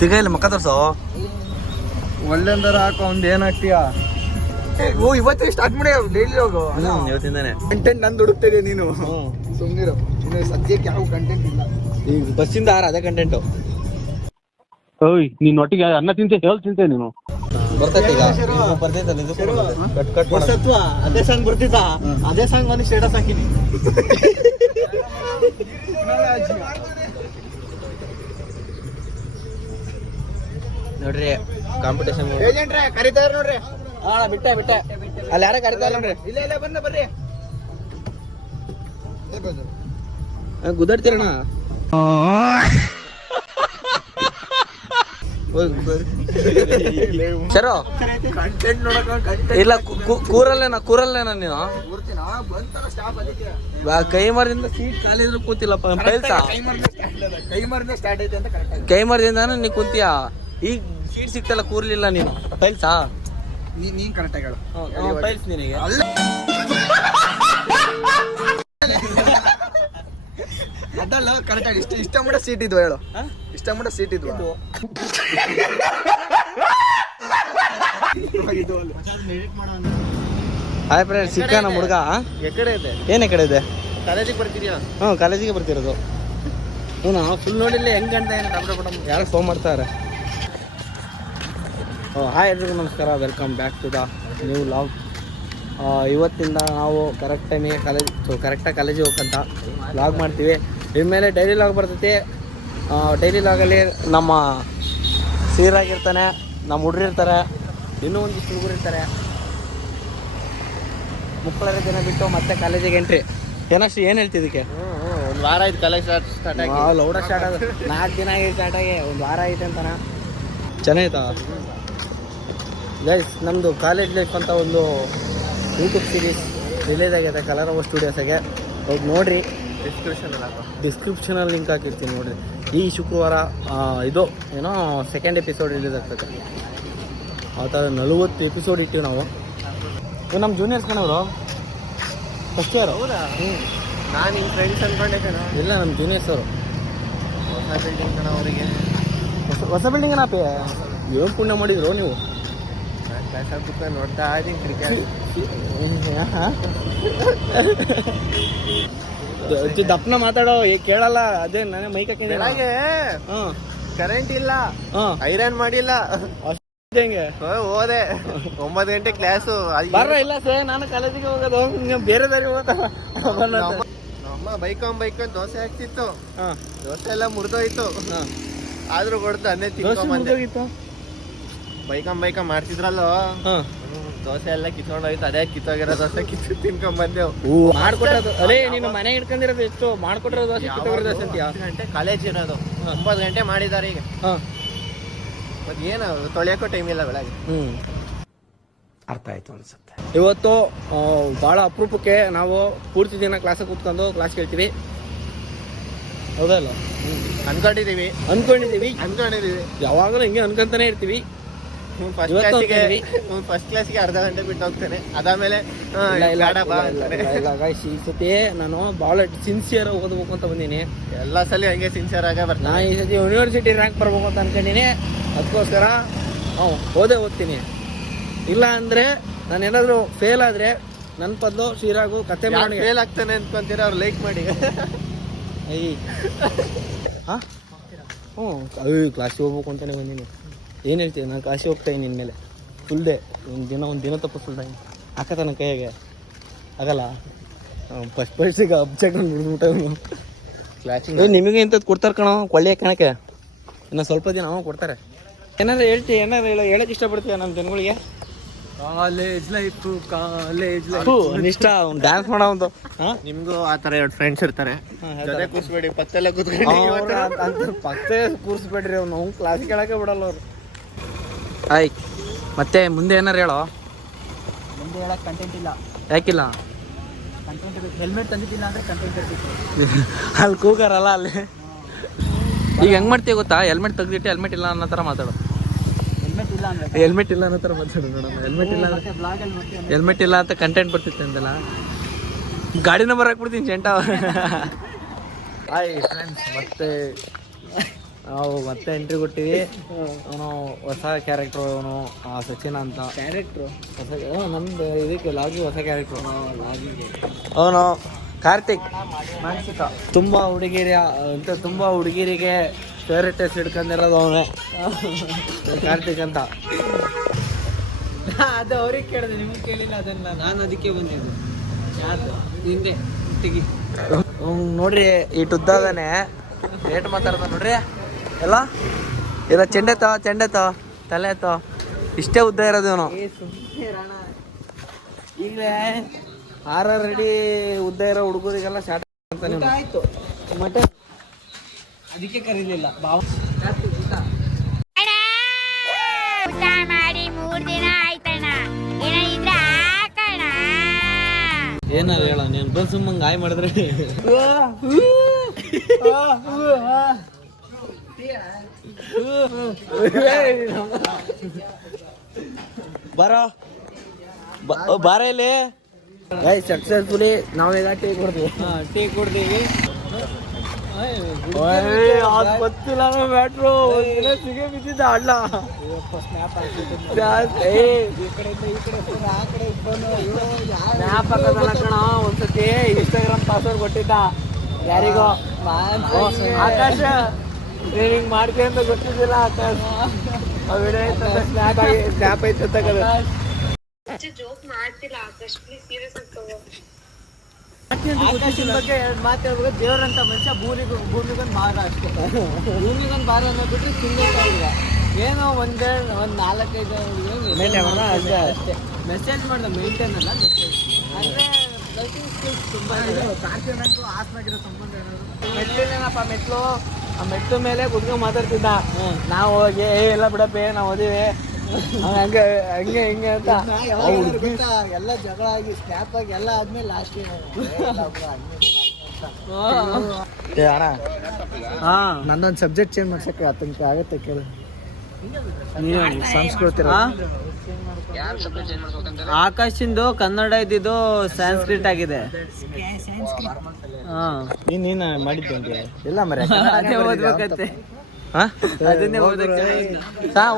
ತಿಗ ಇಲ್ಲ ಮಕ್ಕ ತೋರ್ಸೋ ಒಳ್ಳೆಂದರ ಹಾಕೋ ಒಂದ್ ಏನಾಗ್ತೀಯಾ ಓ ಇವತ್ತೇ ಸ್ಟಾರ್ಟ್ ಮಾಡಿ ಡೈಲಿ ಹೋಗು ಇವತ್ತಿಂದಾನೆ ಕಂಟೆಂಟ್ ನಂದು ಹುಡುಕ್ತಿದ್ದೆ ನೀನು ಸುಮ್ಮನಿರು ಇನ್ನು ಸದ್ಯಕ್ಕೆ ಯಾವ ಕಂಟೆಂಟ್ ಇಲ್ಲ ಈಗ ಬಸ್ಸಿಂದ ಅದೇ ಕಂಟೆಂಟು ಓಯ್ ನೀನ್ ಒಟ್ಟಿಗೆ ಅನ್ನ ತಿಂತೆ ತಿಂತೆ ನೀನು ಬರ್ತೈತಿ ಈಗ ಬರ್ತೈತಲ್ಲ ಇದು ಕಟ್ ಕಟ್ ಹೊಸತ್ವ ಅದೇ ಸಾಂಗ್ ಬರ್ತಿದ್ದ ಅದೇ ಸಾಂಗ್ ಒಂದು ಸ್ಟೇಟಸ್ ಹಾಕಿನಿ ನೋಡ್ರಿ ಕಾಂಪಿಟೇಷನ್ ಏಜೆಂಟ್ರೆ ಕರೀತಾರ ನೋಡ್ರಿ ಬಿಟ್ಟೆ ಅಲ್ಲಿ ಯಾರ ಕರಿತಾರ ನೋಡ್ರಿ ಇಲ್ಲ ಬರ್ರಿ ಗುದ್ದಾಡ್ತೀರಣ್ಣ ಸರೋ ಕಂಟೆಂಟ್ ನೋಡಕ ಇಲ್ಲ ಕೂರಲ್ಲೇನ ನೀನು ಕೈ ಮರದಿಂದ ಸೀಟ್ ಖಾಲಿ ಇದ್ರೆ ಕೂತಿಲ್ಲಪ್ಪ ಕೈ ಮರದಿಂದ ಸ್ಟಾರ್ಟ್ ಐತೆ ಅಂತ ಕರೆಕ್ಟ್ ಕೈ ಮರದಿಂದ ನೀ ಕುಂತೀಯ ಈಗ ಸೀಟ್ ಸಿಕ್ತಲ್ಲ ಕೂರ್ಲಿಲ್ಲ ನೀನು ಪೈಲ್ಸಾ ನೀನ್ ಕರೆಕ್ಟ್ ಆಗಿ ಹೇಳು ಪೈಲ್ಸ್ ನಿನಗೆ ಅದಲ್ಲ ಕರೆಕ್ಟ್ ಆಗಿ ಇಷ್ಟ ಮಟ್ಟ ಸೀಟ್ ಇದ್ವು ಹೇಳು ಇಷ್ಟ ಮಟ್ಟ ಸೀಟ್ ಇದ್ವು ಹಾಯ್ ಫ್ರೆಂಡ್ ಸಿಕ್ಕ ನಮ್ಮ ಹುಡುಗ ಎಕಡೆ ಇದೆ ಏನೇ ಕಡೆ ಇದೆ ಕಾಲೇಜಿಗೆ ಬರ್ತಿದ್ಯಾ ಕಾಲೇಜಿಗೆ ಬರ್ತಿರೋದು ಹ್ಞೂ ಫುಲ್ ನೋಡಿಲ್ಲ ಹೆಂಗ್ ಕಾಣ್ತಾ ಏನು ಡಬ್ ಡಬ್ ಯಾರು ಫೋನ್ ಮಾಡ್ತಾರೆ ಹಾಯ್ ಎಲ್ರಿಗೂ ನಮಸ್ಕಾರ welcome back to the new vlog ಇವತ್ತಿಂದ ನಾವು ಕರೆಕ್ಟಾಗಿ ಕಾಲೇಜಿಗೆ ಹೋಗ್ಕಂತ ಲಾಗ್ ಮಾಡ್ತೀವಿ ಇನ್ಮೇಲೆ ಡೈಲಿ ಲಾಗ್ ಬರ್ತೈತಿ ಡೈಲಿ ಲಾಗಲ್ಲಿ ನಮ್ಮ ಸೀರಾಗಿರ್ತಾನೆ ನಮ್ಮ ಹುಡ್ರು ಇರ್ತಾರೆ ಇನ್ನೂ ಒಂದಿಷ್ಟು ಹುಡುಗರು ಇರ್ತಾರೆ ಮುಕ್ಕಳರ ದಿನ ಬಿಟ್ಟು ಮತ್ತೆ ಕಾಲೇಜಿಗೆ ಎಂಟ್ರಿ ಏನಷ್ಟು ಏನು ಹೇಳ್ತಿದ್ದಕ್ಕೆ ಒಂದು ವಾರ ಆಯ್ತು ಕಾಲೇಜ್ ಸ್ಟಾರ್ಟ್ ಆಗಿ ಲೌಡ ಸ್ಟಾರ್ಟ್ ಆಗ 4 ದಿನ ಆಗಿ ಸ್ಟಾರ್ಟ್ ಆಗಿ ಒಂದು ವಾರ ಐತೆ ಅಂತಾನ ಚೆನ್ನಾಯ್ತಾ ಗೈಸ್ ನಮ್ಮದು ಕಾಲೇಜ್ ಲೈಫ್ ಅಂತ ಒಂದು ಯೂಟ್ಯೂಬ್ ಸೀರೀಸ್ ರಿಲೀಸ್ ಆಗೈತೆ ಕಲರವ ಸ್ಟುಡಿಯೋಸಾಗೆ ಹೋಗಿ ನೋಡಿರಿ ಡಿಸ್ಕ್ರಿಪ್ಷನಲ್ಲಿ ಲಿಂಕ್ ಹಾಕಿರ್ತೀನಿ ನೋಡಿರಿ ಈ ಶುಕ್ರವಾರ ಇದು ಏನೋ ಸೆಕೆಂಡ್ ಎಪಿಸೋಡ್ ರಿಲೀಸ್ ಆಗ್ತದೆ ಆ ಥರ 40 ಎಪಿಸೋಡ್ ಇಟ್ಟಿವಿ ನಾವು ಇವು ನಮ್ಮ ಜೂನಿಯರ್ಸ್ ಕಣವರು ಫಸ್ಟ್ ಇಯರ್ ಹೌದಾ ನಾನು ನಿಮ್ಮ ಫ್ರೆಂಡ್ಸ್ ಅನ್ಕೊಂಡೆ ಕಣ ಇಲ್ಲ ನಮ್ಮ ಜೂನಿಯರ್ಸ್ ಅವರು ಹೊಸ ಬಿಲ್ಡಿಂಗ್ ಕಣ ಅವರಿಗೆ ಹೊಸ ಬಿಲ್ಡಿಂಗ್ ಏನಪ್ಪ ಏನು ಪುಣ್ಯ ಮಾಡಿದ್ರು ನೀವು ಕ್ಲಾಸ್ ಕೂತ್ಕೊಂಡು ನೋಡ್ತಾ ಇದ್ದೀನಿ ಕ್ರಿಕೆಟ್ ದಪ್ಪನ ಮಾತಾಡೋ ಕೇಳಲ್ಲ ಅದೇ ನಾನೇ ಮೈಕ್ ಹಾಕಿದ್ದೀನಿ ಬೆಳಗ್ಗೆ ಹಾಂ ಕರೆಂಟ್ ಇಲ್ಲ ಹಾಂ ಐರನ್ ಮಾಡಿಲ್ಲ ಹೆಂಗೆ ಹೋದೆ 9 ಗಂಟೆ ಕ್ಲಾಸು ಬರ್ರ ಇಲ್ಲ ಸರ್ ನಾನು ಕಾಲೇಜಿಗೆ ಹೋಗೋದು ನೀವು ಬೇರೆ ದಾರಿ ಹೋದ ನಮ್ಮ ಬೈಕ್ ದೋಸೆ ಹಾಕ್ತಿತ್ತು ಹಾಂ ದೋಸೆ ಎಲ್ಲ ಮುರಿದೋಯ್ತು ಹಾಂ ಆದ್ರೂ ಕೊಡ್ತು ಅನ್ನೇ ತಿನ್ಕೊಂಬಂದೆ ಹೋಗಿತ್ತು ಬೈಕ್ ಮಾಡ್ತಿದ್ರಲ್ಲೋ ಹಾಂ ದೋಸೆ ಎಲ್ಲ ಕಿತ್ಕೊಂಡೋಯ್ತು ಅದೇ ಕಿತ್ತೋಗಿರೋ ದೋಸೆ ತಿನ್ಕೊಂಬಂದೆವು ಮಾಡ್ಕೊಟ್ಟದು ಅದೇ ನೀನು ಮನೆ ಇಟ್ಕೊಂಡಿರೋದು ಎಷ್ಟು ಮಾಡ್ಕೊಟ್ಟಿರೋ ದೋಸೆ ಕಿತ್ತೋಗಿರೋ ದೋಸೆ ಅಂತೀಯ 10 ಗಂಟೆ ಕಾಲೇಜ್ ಇರೋದು 9 ಗಂಟೆ ಮಾಡಿದ್ದಾರೆ ಈಗ ಹಾಂ ಮತ್ತೆ ಏನು ತೊಳೆಯೋಕ್ಕೂ ಟೈಮ್ ಇಲ್ಲ ಬೆಳಗ್ಗೆ ಅರ್ಥ ಆಯ್ತು ಅನ್ಸುತ್ತೆ ಇವತ್ತು ಭಾಳ ಅಪರೂಪಕ್ಕೆ ನಾವು ಪೂರ್ತಿ ದಿನ ಕ್ಲಾಸಿಗೆ ಕೂತ್ಕೊಂಡು ಕ್ಲಾಸ್ ಕೇಳ್ತೀವಿ ಹೌದಲ್ಲ ಅನ್ಕೊಂಡಿದೀವಿ ಯಾವಾಗಲೂ ಹಿಂಗೆ ಅನ್ಕೊಂತಾನೆ ಇರ್ತೀವಿ ಫಸ್ಟ್ ಕ್ಲಾಸ್ಗೆ ಅರ್ಧ ಗಂಟೆ ಬಿಟ್ಟು ಹೋಗ್ತೇನೆ ಅದಾದ್ಮೇಲೆ ಇಲ್ಲ ಗಾಯ್ಸ್ ಈ ಸತಿ ನಾನು ಭಾಳ ಸಿನ್ಸಿಯರ್ ಓದ್ಬೇಕು ಅಂತ ಬಂದೀನಿ ಎಲ್ಲ ಸಲ ಹಂಗೆ ಸಿನ್ಸಿಯರ್ ಆಗ ಬರ್ತೀನಿ ನಾ ಈ ಸತಿ ಯೂನಿವರ್ಸಿಟಿ ರ್ಯಾಂಕ್ ಬರ್ಬೇಕು ಅಂತ ಅನ್ಕೊಂಡಿನಿ ಅದಕ್ಕೋಸ್ಕರ ಓದ್ತೀನಿ ಇಲ್ಲ ಅಂದರೆ ನಾನು ಏನಾದರೂ ಫೇಲ್ ಆದರೆ ನನ್ನ ಬದಲು ಶ್ರೀರಾಗು ಕತೆ ಮಾಡಿ ಫೇಲ್ ಆಗ್ತಾನೆ ಅನ್ಕೊಂತೀರ ಅವ್ರು ಲೈಕ್ ಮಾಡಿ ಹಾಂ ಹ್ಞೂ ಕ್ಲಾಸಿಗೆ ಹೋಗ್ಬೇಕು ಅಂತಲೇ ಬಂದೀನಿ ಏನು ಹೇಳ್ತೀವಿ ನಾನು ಕ್ಲಾಸಿಗೆ ಹೋಗ್ತಾಯಿನಿ ಇನ್ಮೇಲೆ ಫುಲ್ ಡೇ ಒಂದು ದಿನ ತಪ್ಪು ಫುಲ್ ಟೈಮ್ ಹಾಕತ್ತ ನನ್ನ ಕೈಯಾಗೆ ಆಗಲ್ಲ ಫಸ್ಟಿಗೆ ಅಬ್ಜೆಕ್ಟ್ ಬಿಡ್ಬಿಟ್ಟು ಕ್ಲಾಸಿಗೆ ನಿಮಗೆ ಇಂಥದ್ದು ಕೊಡ್ತಾರೆ ಕಣೋ ಕೊಳ್ಳಿಯ ಕಣಕ್ಕೆ ಇನ್ನು ಸ್ವಲ್ಪ ದಿನ ಅವ ಕೊಡ್ತಾರೆ ಏನಾದ್ರು ಹೇಳಕ್ಕೆ ಇಷ್ಟಪಡ್ತೀಯ ನಮ್ಮ ಜನಗಳಿಗೆ ಕಾಲೇಜ್ ಲೈಫ್ ಇಷ್ಟ ಡ್ಯಾನ್ಸ್ ಮಾಡೋ ಒಂದು ನಿಮ್ಗೂ ಆ ಥರ 2 ಫ್ರೆಂಡ್ಸ್ ಇರ್ತಾರೆ ಜೊತೆ ಕೂರಿಸ್ಬೇಡಿ ಪತ್ತೆಲ್ಲ ಕೂತ್ಕೊಂಡು ಪತ್ತೆ ಕೂರಿಸ್ಬೇಡ್ರಿ ಅವ್ನು ನಾವು ಕ್ಲಾಸಿಗೆ ಕೇಳಕ್ಕೆ ಬಿಡಲ್ಲ ಅವ್ರು ಆಯ್ ಮತ್ತೆ ಮುಂದೆ ಏನಾರು ಹೇಳೋ ಮುಂದೆ ಹೇಳಕ್ಕೆ ಕಂಟೆಂಟ್ ಇಲ್ಲ ಯಾಕಿಲ್ಲ ಕಂಟೆಂಟ್ ಬೇಕು ಹೆಲ್ಮೆಟ್ ತಂದಿದ್ದಿಲ್ಲ ಅಂದರೆ ಕಂಟೆಂಟ್ ಇರ್ಬೇಕು ಅಲ್ಲಿ ಕೂಗಾರಲ್ಲ ಅಲ್ಲಿ ಈಗ ಹೆಂಗೆ ಮಾಡ್ತೀವಿ ಗೊತ್ತಾ ಹೆಲ್ಮೆಟ್ ತೆಗ್ದಿಟ್ಟು ಹೆಲ್ಮೆಟ್ ಇಲ್ಲ ಅನ್ನೋ ಥರ ಮಾತಾಡು ಹೆಲ್ಮೆಟ್ ಇಲ್ಲ ಅನ್ನೋ ಥರ ಮಾತಾಡು ನೋಡೋಣ ಹೆಲ್ಮೆಟ್ ಇಲ್ಲ ಅಂತ ಕಂಟೆಂಟ್ ಬರ್ತಿತ್ತು ಅಂದಲ್ಲ ಗಾಡಿ ನಂಬರ್ ಹಾಕ್ಬಿಡ್ತೀನಿ ಜಂಟ ಹಾಯ್ ಫ್ರೆಂಡ್ಸ್ ಮತ್ತೆ ನಾವು ಮತ್ತೆ ಎಂಟ್ರಿ ಕೊಟ್ಟಿವಿ. ಅವನು ಹೊಸ ಕ್ಯಾರೆಕ್ಟ್ರು, ಅವನು ಸಚಿನ್ ಅಂತ ಕ್ಯಾರೆಕ್ಟ್ರು ಹೊಸ, ನಮ್ದು ಇದಕ್ಕೆ ಲಾಗಿ ಹೊಸ ಕ್ಯಾರೆಕ್ಟ್ರು. ಅವನು ಕಾರ್ತಿಕ್ ಮಾನಸಿಕ, ತುಂಬ ಹುಡುಗಿರಿ ಅಂತ, ತುಂಬ ಹುಡುಗಿರಿಗೆ ಫೇವ್ರೇಟ್ ಟೆಸ್ಟ್ ಹಿಡ್ಕೊಂಡಿರೋದು ಅವನೇ ಕಾರ್ತಿಕ್ ಅಂತ. ಅದು ಅವ್ರಿಗೆ ಕೇಳಿದೆ, ನಿಮ್ಗೆ ಕೇಳಿಲ್ಲ. ಅದನ್ನ ನಾನು ಅದಕ್ಕೆ ಬಂದಿದ್ದು. ಯಾರು ಹಿಂದೆ ತೆಗಿ ನೋಡ್ರಿ, ಈ ಉದ್ದಾಗನೆ ರೇಟ್ ಮಾತಾಡ್ದ ನೋಡ್ರಿ. ಎಲ್ಲ ಇರೋ ಚೆಂಡೆ ತಲೆ ಇಷ್ಟೇ ಉದ್ದ ಇರೋದು ಇವನು. ಈಗಲೇ ರೆಡಿ ಉದ್ದ ಇರೋ ಹುಡುಗರಿಗೆಲ್ಲ ಶಾರ್ಟ್ ಅಂತ ಆಯ್ತು. ಮಟನ್ ಅದಕ್ಕೆ ಕರೀಲಿಲ್ಲ ಬಾವ. ಊಟ ಮಾಡಿ 3 ದಿನ ಆಯ್ತಣ್ಣ, ಏನಿದ್ರೆ ಹಾಕಣ. ಏನಾರ ಹೇಳ ನೀನು ಬಂದು ಸುಮ್ಮಂಗೆ ಗಾಯ ಮಾಡಿದ್ರೆ ಬಾರ ಇಲ್ಲಿ ಸಕ್ಸಸ್ಫುಲಿ ನಾವೀಗ ಟೀ ಕೊಡ್ತೀವಿ. ಗೊತ್ತಿಲ್ಲ ಬ್ಯಾಟ್ರು ಸಿಗೇ ಬಿದ್ದಿದ್ದ ಅಲ್ಲ. ಕಣ ಒಂದ್ಸತಿ ಇನ್ಸ್ಟಾಗ್ರಾಮ್ ಪಾಸ್ವರ್ಡ್ ಕೊಟ್ಟಿದ್ದ ಯಾರಿಗೋ, ಆಕಾಶ ಟ್ರೈನಿಂಗ್ ಮಾಡ್ಕೊಂತ ಗೊತ್ತಿದ್ದಿಲ್ಲ. ಆಕಾಶ ಸ್ನ್ಯಾಪ್ ಐತೆ ತಗದ. ಆಕಾಶದ ಬಗ್ಗೆ 2 ಮಾತು ಹೇಳ್ಬೇಕು. ದೇವ್ರಂತ ಮನುಷ್ಯ ಭೂಮಿಗೊಂದು ಭಾರ ಅಷ್ಟೇ. ಭೂಮಿಗೊಂದು ಭಾರ ಅನ್ನೋದ್ಬಿಟ್ಟು ತಿಂಗಳ ಏನೋ ಒಂದು 4-5 ಅಷ್ಟೇ ಮೆಸೇಜ್ ಮಾಡ್ದೆ. ಮೇಂಟೈನ್ ಅಲ್ಲ ಮೆಸೇಜ್ ಅಂದರೆ ಲೈಟಿಂಗ್ ಸ್ಕಿಲ್ಸ್ ತುಂಬ ಇದೆ. ಕಾರ್ಖಾನೆಗೂ ಆಸ್ಮಾಗಿರೋ ಸಂಬಂಧ ಏನಾದ್ರು ಮೆಟ್ಲೇನಪ್ಪ, ಮೆಟ್ಲು ಆ ಮೆಟ್ಲು ಮೇಲೆ ಕುತ್ಕೊಂಡು ಮಾತಾಡ್ತಿದ್ದ. ನಾವು ಹೋಗಿ ಎಲ್ಲ ಬಿಡಪ್ಪೆ ನಾವು ಓದಿವಿ ಹಂಗೆ ಹಿಂಗೆ ಅಂತ. ಎಲ್ಲ ಜಗಳ ಆಗಿ ಸ್ನ್ಯಾಪ್ ಆಗಿ ಎಲ್ಲ ಆದ್ಮೇಲೆ ಲಾಸ್ಟ್ ನಂದೊಂದು ಸಬ್ಜೆಕ್ಟ್ ಚೇಂಜ್ ಮಾಡ್ಸಕ್ಕೆ ತನಕ ಆಗತ್ತೆ ಕೇಳಿ. ಸಂಸ್ಕೃತಿ ಆಕಾಶಿಂದು ಕನ್ನಡ ಇದ್ದಿದ್ದು ಸಂಸ್ಕೃತ ಆಗಿದೆ. ನೀನು ಮಾಡಿದ್ದೆ ಎಲ್ಲ ಮರೆ ಓದ್ಬೇಕಂತೆ.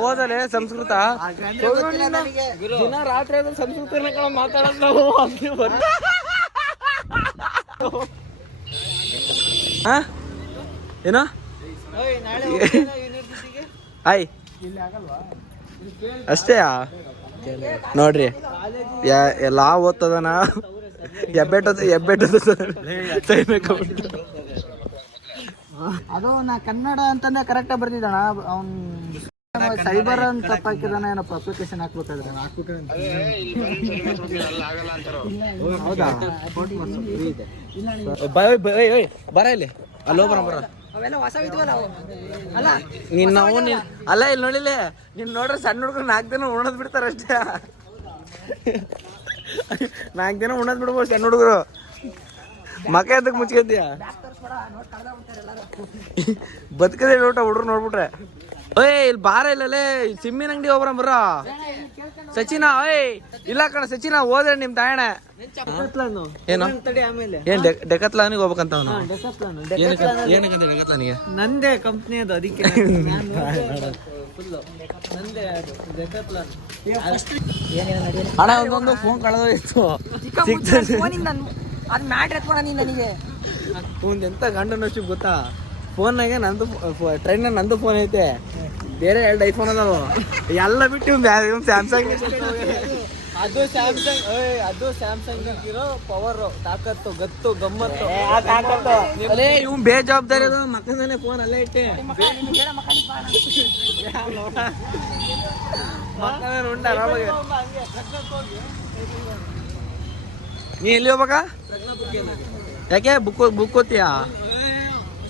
ಓದಲೆ ಸಂಸ್ಕೃತ ದಿನ ರಾತ್ರಿ ಆದ್ರೆ ಸಂಸ್ಕೃತ ಮಾತಾಡೋದು ನಾವು. ಏನೋ ಆಯ್ ಅಷ್ಟೇ ನೋಡ್ರಿ, ಎಲ್ಲ ಓದ್ತದನ ಎಬ್ಬೆಟ್ಟದ ಅದು. ನಾ ಕನ್ನಡ ಅಂತಂದ್ರೆ ಕರೆಕ್ಟಾಗಿ ಬರ್ತಿದ್ದಣ. ಅವ್ನು ಸೈಬರ್ ಅಂತ ತಪ್ಪಾಕಿದಾನ ಏನಪ್ಪ, ಅಪ್ಲಿಕೇಶನ್ ಹಾಕ್ಬೇಕಾದ್ರೆ ಹೌದಾ? ಬರ ಇಲ್ಲಿ ಅಲ್ಲೋ ಬರ ನಿನ್ನ ಅಲ್ಲ ಇಲ್ಲಿ ನೋಡಿಲ್ಲ. ನೀನ್ ನೋಡ್ರೆ ಸಣ್ಣ ಹುಡುಗರು 4 ದಿನ ಉಣದ್ ಬಿಡ್ತಾರ ಅಷ್ಟೇ. 4 ದಿನ ಉಣದ್ ಬಿಡ್ಬೋದು ಸಣ್ಣ ಹುಡುಗರು. ಮಕ್ಕ ಎದಕ್ ಮುಚ್ಕೊಂತೀಯ? ಬದುಕದೇ ಊಟ ಹುಡ್ರು ನೋಡ್ಬಿಟ್ರೆ. ಓಯ್ ಇಲ್ಲಿ ಬಾರ ಇಲ್ಲೇ ಸಿಮ್ಮಿನ ಅಂಗಡಿ ಹೋಗ್ರ ಬರ. ಸಚಿನ ಓಯ್ ಇಲ್ಲ ಕಣ ಸಚಿನ ಹೋದ್ರೆ ನಿಮ್ ತಾಯಣ ಏನು ಏನ್ ಡೆಕತ್ಲಾನಿಗೆ ಹೋಗ್ಬೇಕಂತ ಅವನು. ಏನಕ್ಕಂತ ಡೆಕತ್ಲಾನಿಗೆ? ನಂದೇ ಕಂಪ್ನಿ ಅದು, ಅದಕ್ಕೆ ಅಣ್ಣ ಒಂದೊಂದು ಫೋನ್ ಕಳೆದೋಯ್ತು. ಅದು ಮ್ಯಾಟ್ರ್ ಎತ್ಕೊಳ ನೀನು ನನಗೆ. ಎಂತ ಗಂಡನಷ್ಟು ಗೊತ್ತಾ? ಫೋನ್ನಾಗೆ ನಂದು ಟ್ರೈನ್ ನಂದು ಫೋನ್ ಐತೆ, ಬೇರೆ 2 ಐಫೋನ್ ಅದಾವ. ಎಲ್ಲ ಬಿಟ್ಟು ಸ್ಯಾಮ್ಸಂಗ್. ಅದು ಸ್ಯಾಮ್ಸಂಗ್ ಇರೋ ಪವರ್ ತಾಕತ್ತು ಗತ್ತು ಗಮ್ಮತ್ತು. ಅಲ್ಲೇ ಇವ್ ಬೇಜವಾಬ್ದಾರಿ ಅದು. ಮಕ್ಕಂದಾನೆ ಫೋನ್ ಅಲ್ಲೇ ಇಟ್ಟೆ. ಉಂಟ ನೀ ಎಲ್ಲಿ ಹೋಗ್ಬೇಕ? ಯಾಕೆ ಬುಕ್ ಓದ್ತೀಯಾ?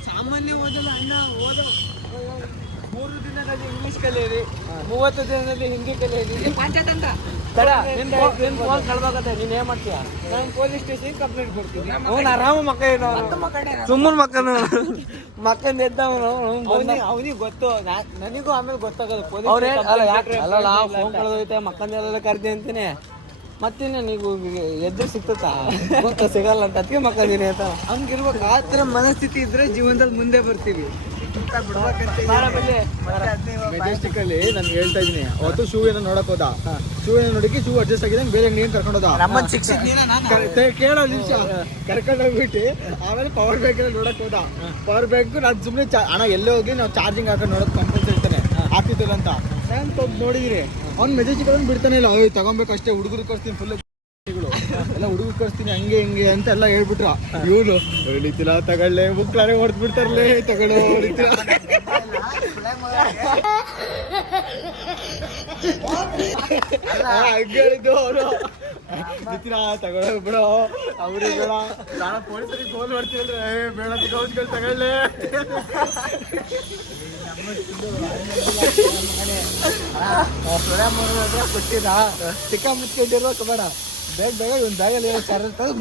ಸಾಮಾನ್ಯ ಓದಲ್ಲ ಅಣ್ಣ. 3 ದಿನದಲ್ಲಿ ಇಂಗ್ಲಿಷ್ ಕಲಿಯಿರಿ, 30 ದಿನದಲ್ಲಿ ಹಿಂದಿ ಕಲಿಯಿರಿ. ಫೋನ್ ಕಳ್ಬೇಕತ್ತೆ. ನೀನ್ ಏನ್ ಮಾಡ್ತೀಯ? ನಾನು ಪೊಲೀಸ್ ಸ್ಟೇಷನ್ ಕಂಪ್ಲೇಂಟ್ ಕೊಡ್ತೀನಿ. ಅವ್ನು ಆರಾಮ ಸುಮ್ಮನೆ ಮಕ್ಕಂದ ಎದ್ದವನು. ಅವನಿಗೆ ಗೊತ್ತು, ನನಗೂ ಆಮೇಲೆ ಗೊತ್ತಾಗೋದು. ಅಲ್ಲ ಫೋನ್ ಕಳೆದೋಯ್ತೆ ಮಕ್ಕಂದೆಲ್ಲ ಕರ್ದಿ ಅಂತೀನಿ. ಮತ್ತಿನ್ನ ನೀವು ಎದ್ದು ಸಿಗ್ತಾ ಗೊತ್ತ ಸಿಗಲ್ಲ ಅಂತ ಅದಕ್ಕೆ ಮಕ್ಕಂದಿನಿ ಅಂತ. ಹಂಗಿರ್ಬೇಕು. ಆ ಥರ ಮನಸ್ಥಿತಿ ಇದ್ರೆ ಜೀವನದಲ್ಲಿ ಮುಂದೆ ಬರ್ತೀವಿ. ಮೆಜೆಸ್ಟಿಕ್ ಅಲ್ಲಿ ನಾನು ಹೇಳ್ತಾ ಇದೀನಿ ಅವತ್ತು ಶೂ ಏನೋ ನೋಡಕ್ ಹೋದ ಶೂ ಏನೋ ನೋಡಿಕ್ಕೆ ಶೂ ಅಡ್ಜಸ್ಟ್ ಆಗಿದೆ ಬೇರೆ ಅಂಗಡಿ ಕರ್ಕೊಂಡು ಹೋದ ಕೇಳೋ ನಿಮಿಷ ಕರ್ಕೊಂಡು ಹೋಗ್ಬಿಟ್ಟು ಆಮೇಲೆ ಪವರ್ ಬ್ಯಾಂಕ್ ಎಲ್ಲ ನೋಡಕ್ ಹೋದ ಪವರ್ ಬ್ಯಾಂಕ್ ನಾನು ಸುಮ್ಮನೆ ಹಣ ಎಲ್ಲೇ ಹೋಗಿ ನಾವು ಚಾರ್ಜಿಂಗ್ ಹಾಕೊಂಡು ನೋಡೋದು ಕಂಪಲ್ಸರಿ ಇರ್ತಾನೆ ಹಾಕಿದ್ದಿಲ್ಲ ಅಂತ ನಾನು ನೋಡಿದೀನಿ ಅವ್ನು ಮೆಜೆಸ್ಟಿಕ್ ಅವ್ನು ಬಿಡ್ತಾನೆ ಇಲ್ಲ ಅವ್ರು ತಗೊಬೇಕು ಅಷ್ಟೇ ಹುಡುಗರು ಕಳಿಸ್ತೀನಿ ಫುಲ್ ಎಲ್ಲ ಹುಡುಗರು ಕಳಿಸ್ತೀನಿ ಹಂಗೆ ಹಿಂಗೆ ಅಂತ ಎಲ್ಲ ಹೇಳ್ಬಿಟ್ರ ಇವನು ಹೊಡಿತಿಲ್ಲ ತಗೊಳ್ಳೆ ಮುಕ್ಳಾರೆ ಹೊಡೆದ್ ಬಿಡ್ತಾರಲ್ಲೇ ತಗೊಳ್ಳೋ ಹೊಡಿತಿಲ್ಲ ಹಂಗೆ ಹೇಳಿದ್ದು ಅವರು ನಿತಿನ ತಗೊಳ್ಳೋ ಬಿಡೋ ಅವ್ರಿಗೆ ಬೇಡ ನಾನು ಪೊಲೀಸರಿಗೆ ಫೋನ್ ಮಾಡ್ತೀನಂದ್ರೆ ಬೇಡ ತಗೊಳ್ಸ್ಕೊಂಡು ತಗೊಳ್ಳೆ ಕೊಟ್ಟಿರ ಚಿಕ್ಕ ಮುಚ್ಕೊಂಡಿರೋ ಬೇಡ ಬೇಗ ಬೇಗ ಒಂದು ಬ್ಯಾಗಲ್ಲಿ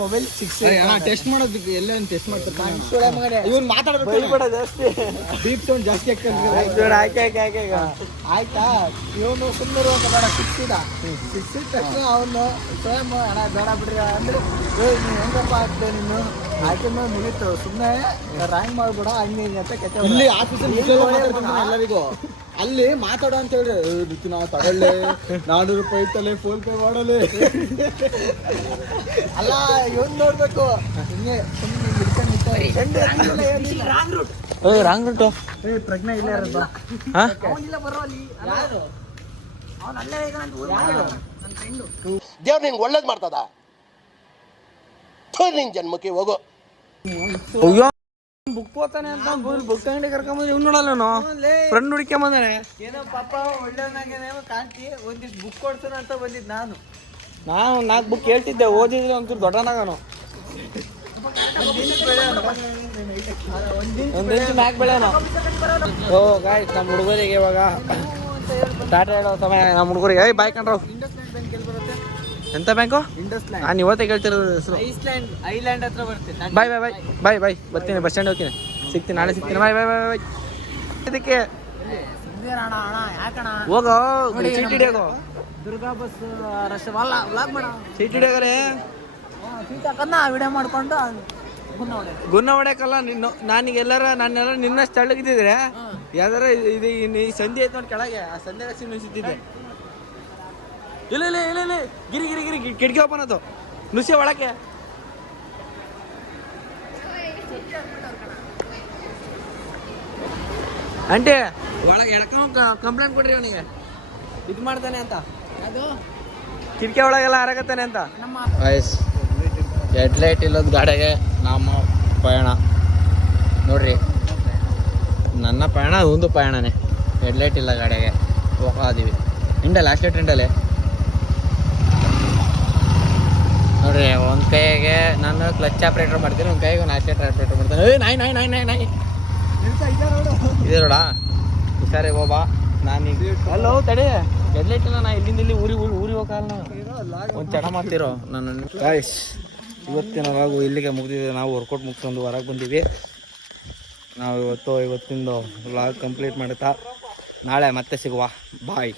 ಮೊಬೈಲ್ ಟೆಸ್ಟ್ ಮಾಡೋದಕ್ಕೆ ಎಲ್ಲ ಟೆಸ್ಟ್ ಮಾಡ್ತಾರೆ ಇವ್ನು ಮಾತಾಡೋದು ಜಾಸ್ತಿ ಡೀಪ್ ಸೌಂಡ್ ಜಾಸ್ತಿ ಆಯ್ತಾ ಇವನು ಸುಮ್ಮನೆ ಅಂತ ಬೇಡ ಸಿಕ್ಸಿದ ತಕ್ಷಣ ಅವನು ಸ್ವಯಂ ಹಣ ಬೇಡ ಬಿಡ್ರಿ ಅಂದ್ರೆ ನೀವು ಹೆಂಗಪ್ಪ ಆಗ್ತದೆ ನೀನು ಆಯ್ಕೆ ಮುಗೀತು ಸುಮ್ಮನೆ ರ್ಯಾಂಕ್ ಮಾಡ್ಬೇಡ ಹಂಗೆ ಅಂತ ಕೆಟ್ಟ ಇಲ್ಲಿ ಆಫೀಸಲ್ಲಿ ಎಲ್ಲರಿಗೂ ಅಲ್ಲಿ ಮಾತಾಡೋ ಅಂತ ಹೇಳ್ರಿ ನಾವು ತಗೊಳ್ಳೆ 400 ರೂಪಾಯಿ ಇತ್ತಲ್ಲೇ ಫೋನ್ ಪೇ ಮಾಡಲೆ ಅಲ್ಲ ಇವನ್ ನೋಡ್ಬೇಕು ಹಿಂಗೆ ರಾಂಗ್ ರೂಟು ಪ್ರಜ್ಞೆ ಇಲ್ಲ ದೇವ್ರು ನಿಂಗೆ ಒಳ್ಳೇದು ಮಾಡ್ತದ ನಿನ್ ಜನ್ಮಕ್ಕೆ ಹೋಗೋ ಬುಕ್ ಓದ್ತಾನೆ ಅಂತ ಬುಕ್ ಅಂಗಡಿ ಕರ್ಕೊಂಬಂದ್ರೆ ಇವ್ ನೋಡಲ್ಲ ಫ್ರೆಂಡ್ ಹುಡ್ಕೊಂಬಂದಾನೆ ಏನೋ ಪಾಪ ಒಳ್ಳೆಯವನಾಗೇನೆ ಕಾಣ್ತಿ ಒಂದಿಷ್ಟು ಬುಕ್ ಕೊಡ್ತಾನ ಅಂತ ಬಂದಿದ್ದು ನಾನು 4 ಬುಕ್ ಹೇಳ್ತಿದ್ದೆ ಓದಿದ್ರೆ ಒಂಚೂರು ದೊಡ್ಡನಾಗನು ಒಂದಿಂಚು ಮ್ಯಾಕ್ ಬೆಳೆಯೋನು. ಓ ಗಾಯ್ಸ್ ನಮ್ಮ ಹುಡುಗರಿಗೆ ಇವಾಗ ಟಾಟಾ ಹೇಳೋ ಸಮಯ. ನಮ್ಮ ಹುಡುಗರಿಗೆ ಏಯ್ ಬಾಯ್ ಕಂಡ್ರು. ಎಂತ ಬ್ಯಾಂಕು? ನಾನು ಇವತ್ತೇ ಕೇಳ್ತಿರೋದು ಹೆಸರು. ಐಲ್ಯಾಂಡ್ ಹತ್ರ ಬರ್ತೇನೆ. ಬಾಯ್ ಬಾಯ್ ಬಾಯ್ ಬಾಯ್ ಬಾಯ್ ಬರ್ತೀನಿ, ಬಸ್ ಸ್ಟ್ಯಾಂಡ್ ಹೋಗ್ತೀನಿ, ಸಿಗ್ತೀನಿ, ನಾಳೆ ಸಿಗ್ತೀನಿ. ಬಾಯ್ ಬಾಯ್ ಬಾಯ್ ಬಾಯ್. ಇದಕ್ಕೆ ಹೋಗೋ ಚೀಟಿ ಹಿಡಿಯೋಗೋ. ದುರ್ಗಾ ಬಸ್ ರಶ್ ವ್ಲಾಗ್ ಮಾಡ ಚೀಟಿ ಹಿಡಿಯೋಗರೆ ಸೀಟ್ ಹಾಕನ್ನ ವಿಡಿಯೋ ಮಾಡ್ಕೊಂಡು ಗುನ್ನ ಹೊಡ್ಯಾಕಲ್ಲ. ನಾನೀಗ ನಾನೆಲ್ಲ ನಿನ್ನ ಸ್ಥಳಗಿದ್ದಿದ್ರೆ ಯಾವ್ದಾರ ಇದು ಈ ಸಂಧಿ ಐತೆ ನೋಡಿ ಕೆಳಗೆ, ಆ ಸಂಧಿ ನುಸಿದ್ದಿದ್ದೆ. ಇಲ್ಲ ಇಲ್ಲ ಇಲ್ಲ ಇಲ್ಲ ಗಿರಿ ಗಿರಿ ಗಿರಿ ಕಿಟಕಿ ಓಪನ್ ಅದು ನುಸಿ ಒಳಕ್ಕೆ. ಆಂಟಿ ಒಳಗೆ ಎಳ್ಕೊಂಡು ಕಂಪ್ಲೇಂಟ್ ಕೊಡ್ರಿ ಅವನಿಗೆ, ಇದು ಮಾಡ್ತಾನೆ ಅಂತ, ಕಿಟಕಿ ಒಳಗೆಲ್ಲ ಹರಗತ್ತಾನೆ ಅಂತ. ಹೆಡ್ಲೈಟ್ ಇಲ್ಲದ ಗಾಡಿಗೆ ನಮ್ಮ ಪಯಣ ನೋಡ್ರಿ. ನನ್ನ ಪಯಣ ಒಂದು ಪಯಣನೇ. ಹೆಡ್ಲೈಟ್ ಇಲ್ಲ ಗಾಡಿಗೆ ಹೋಗೋದೀವಿ. ಇಂಡಲ್ಲ ಅಷ್ಟೇ ಟ್ರೆಂಡಲ್ಲೇ ನೋಡ್ರಿ. ಒಂದು ಕೈಗೆ ನಾನು ಕ್ಲಚ್ ಆಪ್ರೇಟರ್ ಮಾಡ್ತೀನಿ, ಒಂದು ಕೈಗೆ ಒಂದು ಆಕ್ಸಿಲೇಟರ್ ಆಪ್ರೇಟರ್ ಮಾಡ್ತೀನಿ. ನಾಯಿ ನಾಯಿ ನಾಯಿ ನಾಯಿ ನಾಯಿ ಇದೆ ನೋಡಾ. ಹುಷಾರಿ ಹೋಬಾ. ನಾನೀಗ ಅಲ್ಲೋ ತಡೆ, ಹೆಡ್ಲೈಟ್ ಇಲ್ಲ. ನಾ ಇಲ್ಲಿಂದ ಇಲ್ಲಿ ಊರಿ ಹೋಗಲ್ಲ. ಒಂದು ಚಟ ಮಾಡ್ತಿರೋ ನಾನು. ಗಾಯ್ಸ್ ಇವತ್ತಿನ ವಾಗು ಇಲ್ಲಿಗೆ ಮುಗಿದಿದೆ. ನಾವು ವರ್ಕೌಟ್ ಮುಗಿಸ್ಕೊಂಡು ಹೊರಗೆ ಬಂದೀವಿ. ನಾವು ಇವತ್ತಿಂದು ವ್ಲಾಗ್ ಕಂಪ್ಲೀಟ್ ಮಾಡುತ್ತಾ ನಾಳೆ ಮತ್ತೆ ಸಿಗುವ. ಬಾಯ್.